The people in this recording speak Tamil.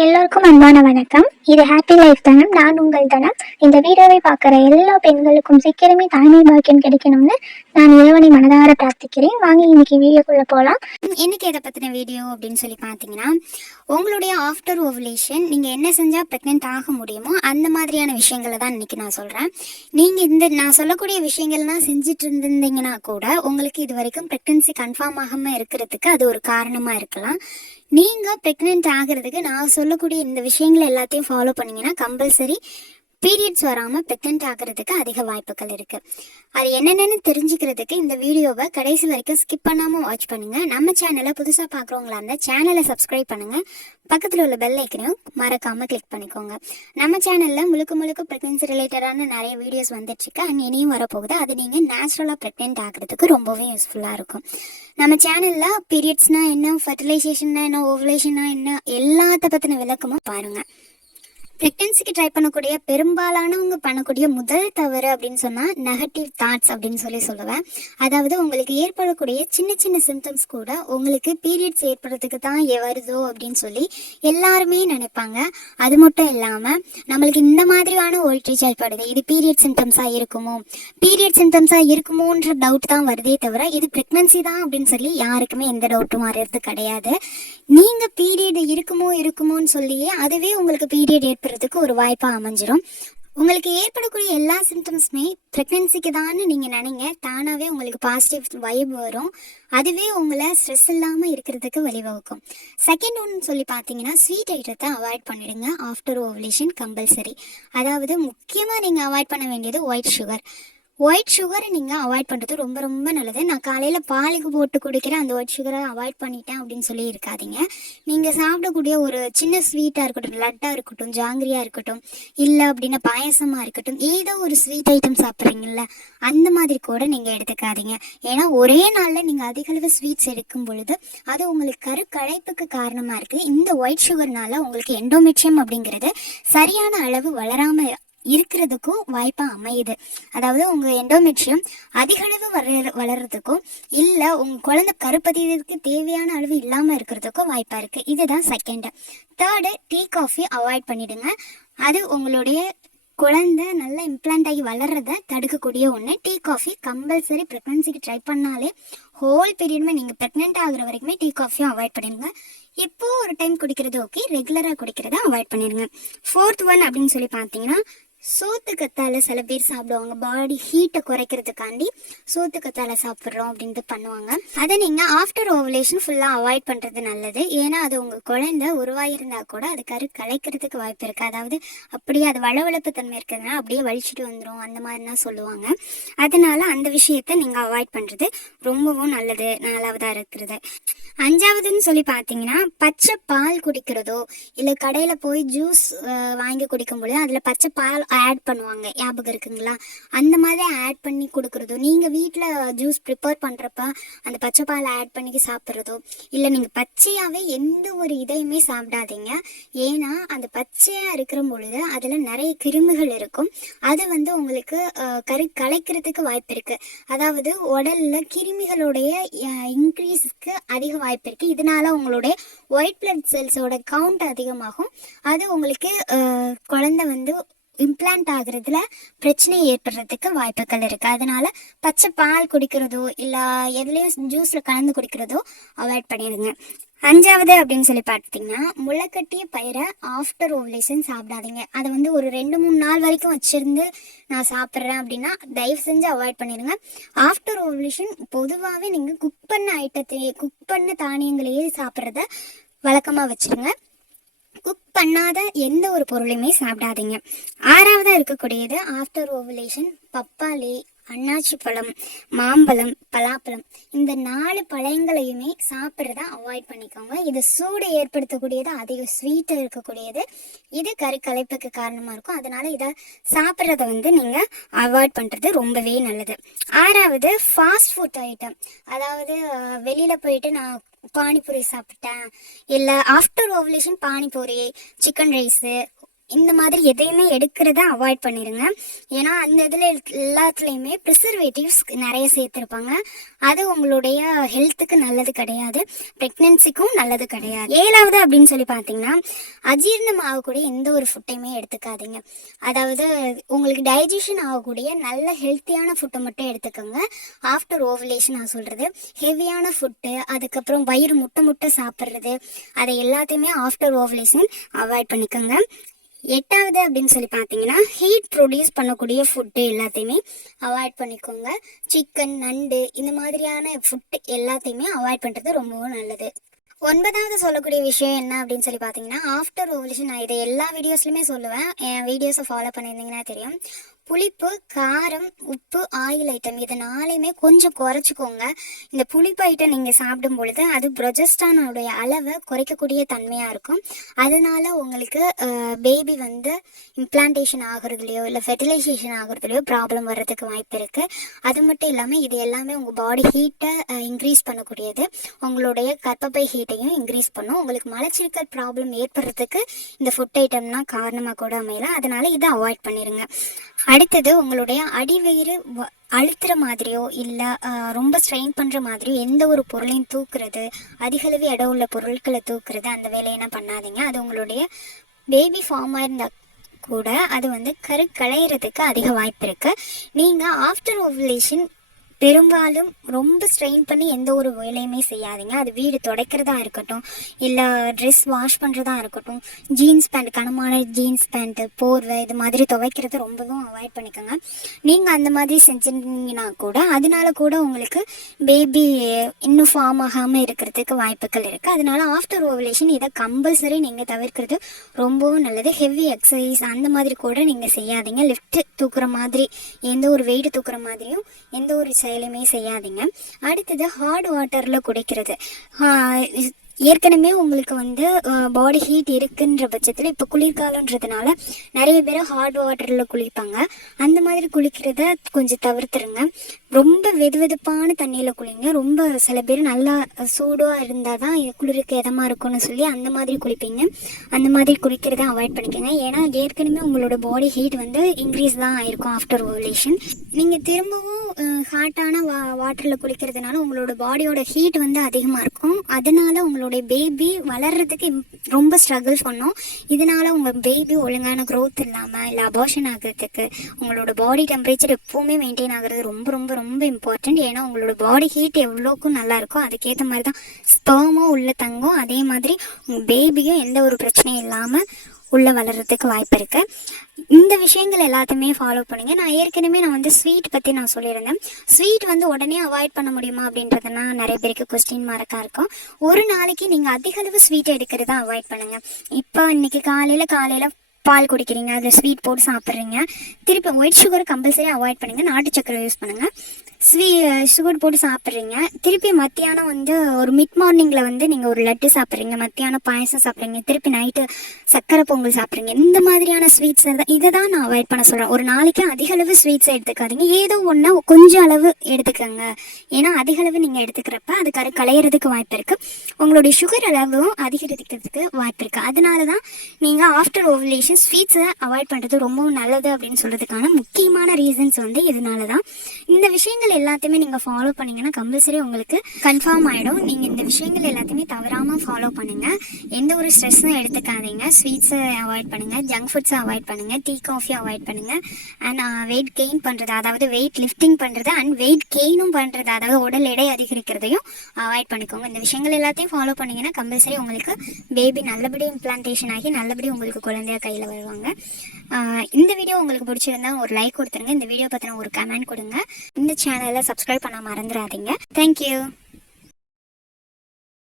எல்லோருக்கும் அன்பான வணக்கம். இது ஹாப்பி லைஃப் தனம். நான் உங்கள் தனம். இந்த வீடியோவை பார்க்குற எல்லா பெண்களுக்கும் சீக்கிரமே தாய்மை பாக்கியம் கிடைக்கணும்னு நான் இறைவனை மனதார பிரார்த்திக்கிறேன். வாங்க இன்னைக்கு வீடியோக்குள்ள போகலாம். இன்னைக்கு எதை பற்றின வீடியோ அப்படின்னு சொல்லி பார்த்தீங்கன்னா, உங்களுடைய ஆஃப்டர் ஓவலேஷன் நீங்கள் என்ன செஞ்சால் ப்ரெக்னென்ட் ஆக முடியுமோ அந்த மாதிரியான விஷயங்களை தான் இன்றைக்கி நான் சொல்கிறேன். நீங்கள் நான் சொல்லக்கூடிய விஷயங்கள்லாம் செஞ்சுட்டு இருந்தீங்கன்னா கூட உங்களுக்கு இது வரைக்கும் ப்ரெக்னென்சி கன்ஃபார்ம் ஆகாமல் இருக்கிறதுக்கு அது ஒரு காரணமாக இருக்கலாம். நீங்கள் ப்ரெக்னென்ட் ஆகிறதுக்கு நான் சொல்லக்கூடிய இந்த விஷயங்கள் எல்லாத்தையும் ஃபாலோ பண்ணிங்கன்னா கம்பல்சரி பீரியட்ஸ் வராமல் ப்ரெக்னென்ட் ஆகிறதுக்கு அதிக வாய்ப்புகள் இருக்குது. அது என்னென்னு தெரிஞ்சுக்கிறதுக்கு இந்த வீடியோவை கடைசி வரைக்கும் ஸ்கிப் பண்ணாமல் வாட்ச் பண்ணுங்கள். நம்ம சேனலை புதுசாக பார்க்குறவங்களா இருந்தால் சேனலை சப்ஸ்கிரைப் பண்ணுங்கள். பக்கத்தில் உள்ள பெல் ஐக்கனையும் மறக்காமல் கிளிக் பண்ணிக்கோங்க. நம்ம சேனலில் முழுக்க ப்ரெக்னென்சி ரிலேட்டடான நிறைய வீடியோஸ் வந்துட்டுருக்கு. அண்ட் இனியும் வரப்போகுது. அது நீங்கள் நேச்சுரலாக ப்ரெக்னென்ட் ஆகிறதுக்கு ரொம்பவே யூஸ்ஃபுல்லாக இருக்கும். நம்ம சேனலில் பீரியட்ஸ்னால் என்ன, ஃபர்டிலைசேஷன்னா என்ன, ஓவலேஷன்னா என்ன, எல்லாத்த பற்றின விளக்கமும் பாருங்கள். ப்ரெக்னென்சிக்கு ட்ரை பண்ணக்கூடிய பெரும்பாலானவங்க பண்ணக்கூடிய முதல் தவறு அப்படின்னு சொன்னால் நெகட்டிவ் தாட்ஸ் அப்படின்னு சொல்லுவேன். அதாவது உங்களுக்கு ஏற்படக்கூடிய சின்ன சின்ன சிம்டம்ஸ் கூட உங்களுக்கு பீரியட்ஸ் ஏற்படுறதுக்கு தான் வருதோ அப்படின்னு சொல்லி எல்லாருமே நினைப்பாங்க. அது மட்டும் இல்லாமல் நம்மளுக்கு இந்த மாதிரியான வோல்டேஜ் ஏற்படுது, இது பீரியட் சிம்டம்ஸாக இருக்குமோன்ற டவுட் தான் வருதே தவிர இது ப்ரெக்னென்சி தான் அப்படின்னு சொல்லி யாருக்குமே எந்த டவுட்டும் வர்றது கிடையாது. நீங்கள் பீரியட் இருக்குமோன்னு சொல்லியே அதுவே உங்களுக்கு பீரியட் ஏற்படுறதுக்கு ஒரு வாய்ப்பாக அமைஞ்சிடும். உங்களுக்கு ஏற்படக்கூடிய எல்லா சிம்டம்ஸுமே ப்ரெக்னென்சிக்கு தான்னு நீங்கள் நினைங்க, தானாகவே உங்களுக்கு பாசிட்டிவ் வைப் வரும். அதுவே உங்களை ஸ்ட்ரெஸ் இல்லாமல் இருக்கிறதுக்கு வழிவகுக்கும். செகண்ட் ஒன்று சொல்லி பார்த்தீங்கன்னா, ஸ்வீட் ஐட்டத்தை அவாய்ட் பண்ணிடுங்க. After ovulation compulsory. அதாவது முக்கியமாக நீங்கள் அவாய்ட் பண்ண வேண்டியது ஒயிட் சுகரை நீங்கள் அவாய்ட் பண்ணுறது ரொம்ப நல்லது. நான் காலையில் பாலுக்கு போட்டு குடிக்கிற அந்த ஒயிட் சுகரை அவாய்ட் பண்ணிட்டேன் அப்படின்னு சொல்லி இருக்காதீங்க. நீங்கள் சாப்பிடக்கூடிய ஒரு சின்ன ஸ்வீட்டாக இருக்கட்டும், லட்டாக இருக்கட்டும், ஜாங்கிரியாக இருக்கட்டும், இல்லை அப்படின்னா பாயசமாக இருக்கட்டும், ஏதோ ஒரு ஸ்வீட் ஐட்டம் சாப்பிட்றீங்கள அந்த மாதிரி கூட நீங்கள் எடுத்துக்காதீங்க. ஏன்னா ஒரே நாளில் நீங்கள் அதிகளவு ஸ்வீட்ஸ் எடுக்கும் பொழுது அது உங்களுக்கு கருக்கழைப்புக்கு காரணமாக இருக்குது. இந்த ஒயிட் சுகர்னால உங்களுக்கு எண்டோமெட்ரியம் அப்படிங்கிறது சரியான அளவு வளராமல் இருக்கிறதுக்கும் வாய்ப்பாக அமையுது. அதாவது உங்கள் எண்டோமெட்ரியம் அதிக அளவு வளர்கிறதுக்கும் இல்லை உங்கள் குழந்தை கருப்பதிக்கு தேவையான அளவு இல்லாமல் இருக்கிறதுக்கும் வாய்ப்பாக இருக்குது. இதுதான் second. Third, tea coffee avoid பண்ணிடுங்க. அது உங்களுடைய குழந்தை நல்லா இம்ப்ளான்ட் ஆகி வளர்றதை தடுக்கக்கூடிய ஒன்று. டீ காஃபி கம்பல்சரி ப்ரெக்னன்சிக்கு ட்ரை பண்ணாலே ஹோல் பீரியடுமே நீங்கள் ப்ரெக்னென்ட் ஆகிற வரைக்குமே டீ காஃபியும் அவாய்ட் பண்ணிடுங்க. இப்போ ஒரு டைம் குடிக்கிறது ஓகே, ரெகுலராக குடிக்கிறத அவாய்ட் பண்ணிடுங்க. ஃபோர்த் ஒன் அப்படின்னு சொல்லி பார்த்தீங்கன்னா, சோத்து கத்தாழை சில பேர் சாப்பிடுவாங்க. பாடி ஹீட்டை குறைக்கிறதுக்காண்டி சோத்து கத்தாழை சாப்பிட்றோம் அப்படின்ட்டு பண்ணுவாங்க. அதை நீங்கள் ஆஃப்டர் ஓவலேஷன் ஃபுல்லாக அவாய்ட் பண்ணுறது நல்லது. ஏன்னா அது உங்கள் குழந்தை உருவாயிருந்தால் கூட அது கலைக்கிறதுக்கு வாய்ப்பு இருக்குது. அதாவது அப்படியே அது வளவளப்பு தன்மை இருக்கிறதுனால அப்படியே வலிச்சுட்டு வந்துடும் அந்த மாதிரிலாம் சொல்லுவாங்க. அதனால் அந்த விஷயத்தை நீங்கள் அவாய்ட் பண்ணுறது ரொம்பவும் நல்லது, நாலாவதாக இருக்கிறது. அஞ்சாவதுன்னு சொல்லி பார்த்தீங்கன்னா, பச்சை பால் குடிக்கிறதோ இல்லை கடையில் போய் ஜூஸ் வாங்கி குடிக்கும்பொழுது அதில் பச்சை பால் ஆட் பண்ணுவாங்க, ஞாபகம் இருக்குங்களா? அந்த மாதிரி ஆட் பண்ணி கொடுக்குறதோ, நீங்கள் வீட்டில் ஜூஸ் ப்ரிப்பேர் பண்ணுறப்ப அந்த பச்சை பால் ஆட் பண்ணி சாப்பிட்றதோ, இல்லை நீங்கள் பச்சையாகவே எந்த ஒரு இதையுமே சாப்பிடாதீங்க. ஏன்னா அந்த பச்சையாக இருக்கிற பொழுது அதில் நிறைய கிருமிகள் இருக்கும். அது உங்களுக்கு கலைக்கிறதுக்கு வாய்ப்பு இருக்குது. அதாவது உடலில் கிருமிகளுடைய இன்க்ரீஸ்க்கு அதிக வாய்ப்பு இருக்குது. இதனால உங்களுடைய ஒயிட் பிளட் செல்ஸோட கவுண்ட் அதிகமாகும். அது உங்களுக்கு குழந்தை இம்ப்ளான்ட் ஆகுறதுல பிரச்சனை ஏற்படுறதுக்கு வாய்ப்புகள் இருக்குது. அதனால பச்சை பால் குடிக்கிறதோ இல்லை எதுலேயும் ஜூஸில் கலந்து குடிக்கிறதோ அவாய்ட் பண்ணிடுங்க. அஞ்சாவது அப்படின்னு சொல்லி பார்த்தீங்கன்னா, முளைக்கட்டிய பயிரை ஆஃப்டர் ஓவலேஷன் சாப்பிடாதீங்க. அதை ஒரு 2-3 நாள் வரைக்கும் வச்சுருந்து நான் சாப்பிட்றேன் அப்படின்னா தயவு செஞ்சு அவாய்ட் பண்ணிடுங்க. ஆஃப்டர் ஓவலேஷன் பொதுவாகவே நீங்கள் குக் பண்ண தானியங்களையே சாப்பிட்றத வழக்கமாக வச்சுருங்க. குக் பண்ணாத எந்த ஒரு பொருளையுமே சாப்பிடாதீங்க. ஆறாவதாக இருக்கக்கூடியது ஆஃப்டர் ஓவலேஷன் பப்பாளி, அன்னாச்சி பழம், மாம்பழம், பலாப்பழம், இந்த 4 பழங்களையுமே சாப்பிட்றத அவாய்ட் பண்ணிக்கோங்க. இது சூடு ஏற்படுத்தக்கூடியது, அதிக ஸ்வீட்டு இருக்கக்கூடியது. இது கருக்கலைப்புக்கு காரணமாக இருக்கும். அதனால் இதை சாப்பிட்றத நீங்கள் அவாய்ட் பண்ணுறது ரொம்பவே நல்லது. ஆறாவது, ஃபாஸ்ட் ஃபுட் ஐட்டம். அதாவது வெளியில் போயிட்டு நான் பானிபூரி சாப்பிட்டேன், இல்லை after ovulation panipuri, chicken rice, இந்த மாதிரி எதையுமே எடுக்கிறத அவாய்ட் பண்ணிடுங்க. ஏன்னா அந்த இதில் எல்லாத்துலேயுமே ப்ரிசர்வேட்டிவ்ஸ் நிறைய சேர்த்துருப்பாங்க. அது உங்களுடைய ஹெல்த்துக்கு நல்லது கிடையாது, ப்ரெக்னென்சிக்கும் நல்லது கிடையாது. 7வது அப்படின்னு சொல்லி பார்த்தீங்கன்னா, அஜீரணம் ஆகக்கூடிய எந்த ஒரு ஃபுட்டையுமே எடுத்துக்காதீங்க. அதாவது உங்களுக்கு டைஜஷன் ஆகக்கூடிய நல்ல ஹெல்த்தியான ஃபுட்டை மட்டும் எடுத்துக்கோங்க. ஆஃப்டர் ஓவலேஷன் நான் சொல்கிறது ஹெவியான ஃபுட்டு, அதுக்கப்புறம் வயிறு முட்டை முட்டை சாப்பிட்றது, அதை எல்லாத்தையுமே ஆஃப்டர் ஓவலேஷன் அவாய்ட் பண்ணிக்கோங்க. 8வது அப்படின்னு சொல்லி பார்த்தீங்கன்னா, ஹீட் ப்ரொடியூஸ் பண்ணக்கூடிய ஃபுட்டு எல்லாத்தையுமே அவாய்ட் பண்ணிக்கோங்க. சிக்கன், நண்டு இந்த மாதிரியான ஃபுட்டு எல்லாத்தையுமே அவாய்ட் பண்ணுறது ரொம்பவும் நல்லது. 9வது சொல்லக்கூடிய விஷயம் என்ன அப்படின்னு சொல்லி பார்த்தீங்கன்னா, ஆஃப்டர் ஓவலேஷன் நான் இதை எல்லா வீடியோஸ்லையுமே சொல்லுவேன். என் வீடியோஸை ஃபாலோ பண்ணியிருந்தீங்கன்னா தெரியும். புளிப்பு, காரம், உப்பு, ஆயில் ஐட்டம் இது 4யுமே கொஞ்சம் குறைச்சிக்கோங்க. இந்த புளிப்பு ஐட்டம் நீங்கள் சாப்பிடும் பொழுது அது ப்ரொஜெஸ்ட்ரானோடைய அளவை குறைக்கக்கூடிய தன்மையாக இருக்கும். அதனால் உங்களுக்கு பேபி வந்து இம்ப்ளான்டேஷன் ஆகிறதுலையோ இல்லை ஃபெர்டிலைசேஷன் ஆகிறதுலையோ ப்ராப்ளம் வர்றதுக்கு வாய்ப்பு இருக்குது. அது மட்டும் இல்லாமல் இது எல்லாமே உங்கள் பாடி ஹீட்டை இன்க்ரீஸ் பண்ணக்கூடியது. உங்களுடைய கர்ப்பப்பை ஹீட்டையும் இன்க்ரீஸ் பண்ணும். உங்களுக்கு மலச்சிக்கல் ப்ராப்ளம் ஏற்படுறதுக்கு இந்த ஃபுட் ஐட்டம்னா காரணமாக கூட அமையலாம். அதனால் இதை அவாய்ட் பண்ணிடுங்க. அடுத்தது உங்களுடைய அடிவயிறு அழுத்துற மாதிரியோ இல்லை ரொம்ப ஸ்ட்ரெயின் பண்ணுற மாதிரியோ எந்த ஒரு பொருளையும் தூக்குறது, அதிகளவு இடம் உள்ள பொருட்களை தூக்குறது, அந்த வேலையெல்லாம் பண்ணாதீங்க. அது உங்களுடைய பேபி ஃபார்ம் ஆயிருந்தால் கூட அது வந்து களையிறதுக்கு அதிக வாய்ப்பு இருக்குது. நீங்கள் ஆஃப்டர் ஓவலேஷன் பெரும்பாலும் ரொம்ப ஸ்ட்ரெயின் பண்ணி எந்த ஒரு வேலையுமே செய்யாதீங்க. அது வீடு துடைக்கிறதா இருக்கட்டும், இல்லை ட்ரெஸ் வாஷ் பண்ணுறதா இருக்கட்டும், ஜீன்ஸ் பேண்ட், கனமான ஜீன்ஸ் பேண்ட்டு, போர்வை இது மாதிரி துவைக்கிறத ரொம்பவும் அவாய்ட் பண்ணிக்கோங்க. நீங்கள் அந்த மாதிரி செஞ்சிருந்தீங்கன்னா கூட அதனால கூட உங்களுக்கு பேபி இன்னும் ஃபார்ம் ஆகாமல் இருக்கிறதுக்கு வாய்ப்புகள் இருக்குது. அதனால ஆஃப்டர் ஓவலேஷன் இதை கம்பல்சரி நீங்கள் தவிர்க்கிறது ரொம்பவும் நல்லது. ஹெவி எக்ஸசைஸ் அந்த மாதிரி கூட நீங்கள் செய்யாதீங்க. லிஃப்ட் தூக்குற மாதிரி, எந்த ஒரு வெயிட் தூக்குற மாதிரியும் எந்த ஒரு செயலுமே செய்யாதீங்க. அடுத்தது ஹாட் வாட்டரில் குடிக்கிறது. ஏற்கனவே உங்களுக்கு வந்து பாடி ஹீட் இருக்குன்ற பட்சத்தில் இப்போ குளிர்காலன்றதுனால நிறைய பேர் ஹாட் வாட்டரில் குளிப்பாங்க. அந்த மாதிரி குளிக்கிறத கொஞ்சம் தவிர்த்துருங்க. ரொம்ப வெதுவெதுப்பான தண்ணியில் குளிங்க. ரொம்ப சில பேர் நல்லா சூடாக இருந்தால் தான் குளிருக்கு இதமாக இருக்கும்னு சொல்லி அந்த மாதிரி குளிப்பீங்க. அந்த மாதிரி குளிக்கிறத அவாய்ட் பண்ணிக்கோங்க. ஏன்னா ஏற்கனவே உங்களோட பாடி ஹீட் வந்து இன்க்ரீஸ் தான் ஆயிருக்கும் ஆஃப்டர் ஓவலேஷன். நீங்கள் திரும்பவும் ஹாட்டான வாட்டரில் குளிக்கிறதுனால உங்களோட பாடியோட ஹீட் வந்து அதிகமாக இருக்கும். அதனால உங்களோட பேபி வளர்றதுக்கு ரொம்ப ஸ்ட்ரகிள் பண்ணோம். இதனால உங்கள் பேபி ஒழுங்கான க்ரோத் இல்லாமல் இல்லை அபார்ஷன் ஆகிறதுக்கு உங்களோட பாடி டெம்பரேச்சர் எப்பவுமே மெயின்டைன் ஆகிறது ரொம்ப ரொம்ப ரொம்ப இம்பார்ட்டண்ட். ஏன்னா உங்களோட பாடி ஹீட் எவ்வளோக்கும் நல்லா இருக்கும் அதுக்கேற்ற மாதிரி தான் ஸ்பெர்மும் உள்ளே தங்கும். அதே மாதிரி உங்கள் பேபியும் எந்த ஒரு பிரச்சனையும் இல்லாமல் உள்ளே வளர்கிறதுக்கு வாய்ப்பு இருக்குது. இந்த விஷயங்கள் எல்லாத்தையுமே ஃபாலோ பண்ணுங்கள். நான் வந்து ஸ்வீட் பற்றி நான் சொல்லியிருந்தேன். ஸ்வீட் வந்து உடனே அவாய்ட் பண்ண முடியுமா அப்படின்றதுனா நிறைய பேருக்கு கொஸ்டின் மார்க்காக இருக்கும். ஒரு நாளைக்கு நீங்கள் அதிகளவு ஸ்வீட் எடுக்கிறத அவாய்ட் பண்ணுங்கள். இப்போ இன்றைக்கி காலையில் பால் குடிக்கிறீங்க, அதில் ஸ்வீட் போட்டு சாப்பிட்றீங்க. திருப்பி ஒயிட் சுகர் கம்பல்சரி அவாய்ட் பண்ணுங்கள். நாட்டு சக்கரை யூஸ் பண்ணுங்கள். சுகர் போட்டு சாப்பிட்றீங்க. திருப்பி மத்தியானம் வந்து ஒரு மிட் மார்னிங்கில் வந்து நீங்கள் ஒரு லட்டு சாப்பிட்றீங்க, மத்தியானம் பாயசம் சாப்பிட்றீங்க, திருப்பி நைட்டு சக்கரை பொங்கல் சாப்பிட்றீங்க. இந்த மாதிரியான ஸ்வீட்ஸ் இதை தான் நான் அவாய்ட் பண்ண சொல்கிறேன். ஒரு நாளைக்கு அதிகளவு ஸ்வீட்ஸை எடுத்துக்காதீங்க. ஏதோ ஒன்றா கொஞ்சம் அளவு எடுத்துக்கோங்க. ஏன்னா அதிகளவு நீங்கள் எடுத்துக்கிறப்ப அது களையிறதுக்கு வாய்ப்பு இருக்குது. உங்களுடைய சுகர் அளவும் அதிகரிக்கிறதுக்கு வாய்ப்பு இருக்குது. அதனால தான் நீங்கள் ஆஃப்டர் ஓவலேஷன் ஸ்வீட்ஸை அவாய்ட் பண்ணுறது ரொம்பவும் நல்லது அப்படின்னு சொல்கிறதுக்கான முக்கியமான ரீசன்ஸ் வந்து இதனால தான். இந்த விஷயங்கள் எல்லாத்தையுமே நீங்கள் ஃபாலோ பண்ணிங்கன்னா கம்பல்சரி உங்களுக்கு கன்ஃபார்ம் ஆகிடும். நீங்கள் இந்த விஷயங்கள் எல்லாத்தையுமே தவறாமல் ஃபாலோ பண்ணுங்கள். எந்த ஒரு ஸ்ட்ரெஸ்ஸும் எடுத்துக்காதீங்க. ஸ்வீட்ஸை அவாய்ட் பண்ணுங்கள், ஜங்க் ஃபுட்ஸை அவாய்ட் பண்ணுங்கள், டீ காஃபி அவாய்ட் பண்ணுங்கள். அண்ட் வெயிட் கெயின் பண்ணுறது, அதாவது வெயிட் லிஃப்டிங் பண்ணுறது அண்ட் வெயிட் கெயினும் பண்ணுறது, அதாவது உடல் எடை அதிகரிக்கிறதையும் அவாய்ட் பண்ணிக்கோங்க. இந்த விஷயங்கள் எல்லாத்தையும் ஃபாலோ பண்ணிங்கன்னா கம்பல்சரி உங்களுக்கு பேபி நல்லபடியாக இம்ப்ளான்டேஷன் ஆகி நல்லபடியாக உங்களுக்கு குழந்தைய கையில் வருவாங்க. இந்த வீடியோ உங்களுக்கு பிடிச்சிருந்தா ஒரு லைக் கொடுத்துருங்க. இந்த வீடியோ பற்றின ஒரு கமெண்ட் கொடுங்க. இந்த சேனலை சப்ஸ்கிரைப் பண்ண மறந்துடாதீங்க. தேங்க்யூ.